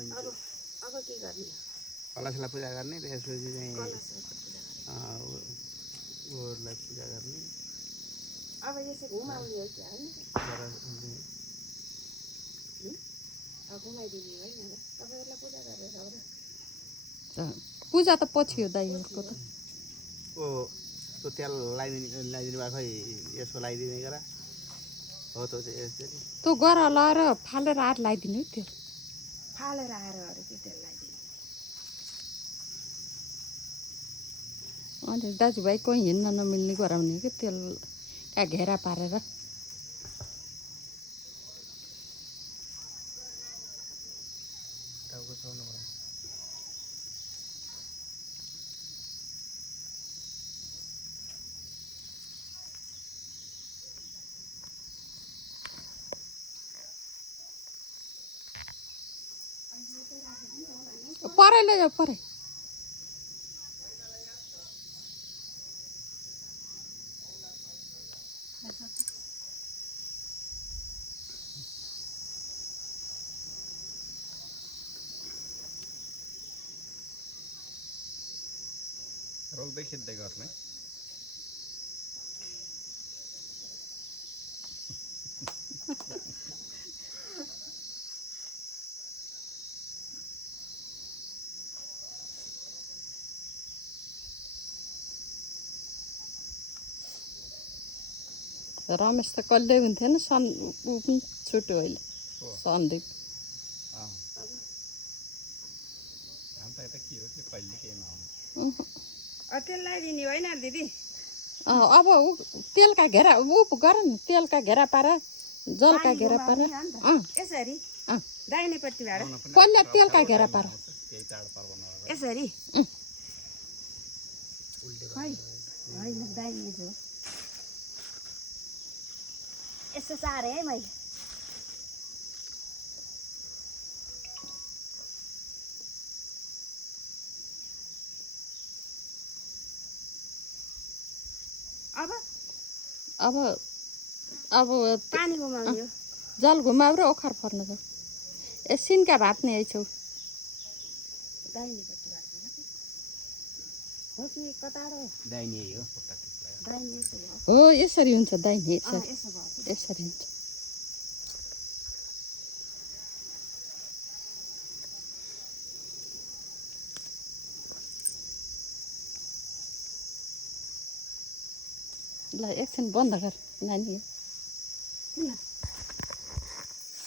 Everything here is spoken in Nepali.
अब के गर्ने कलशलाई पूजा गर्ने त्यसपछि चाहिँ कलशको पूजा गर्ने गोरुलाई पूजा गर्ने अब यसो घुमाउने हो कि होइन घुमाइदिने होइन तपाईँहरूलाई पूजा गरेर पूजा त पछि हो दाइहरूको त त्यो तेल लगाइदिनु भएको खै यसो लगाइदिने गरा हो त यसरी त्यो गर लाएर फालेर आएर लगाइदिनु त्यो फालेर आएर अरू के तेल लगाइदिने अनि दाजुभाइ कोही हिँड्न नमिल्ने गराउने कि तेलका घेरा पारेर टाउको चलाउनु पर्यो परै लैजाऊ परै रोक्दै खिच्दै गर्ने रमेश त कहिल्यै हुन्थेन ऊ पनि छुट्यो अहिले सन्दीप तेल लगाइदिने होइन दिदी अब तेलका घेरा गर नि तेलका घेरा पार जलका घेरा पार यसरी दाहिनेपट्टिबाट कन्या तेलका घेरा पार यसरी खै होइन दाहिने जो यसो सारे है मैले अब पानी घुमाउने हो जल घुमाउ र ओखर पर्न जाऊ ए सिन्का भात नि आइछौ दाहिनेपट्टिबाट हो कि कताडो दाहिने हो दाहिने यसो भयो हो यसरी हुन्छ दाहिने यसरी यसो भयो यसरी हुन्छ ल एकछिन बन्द गर नानी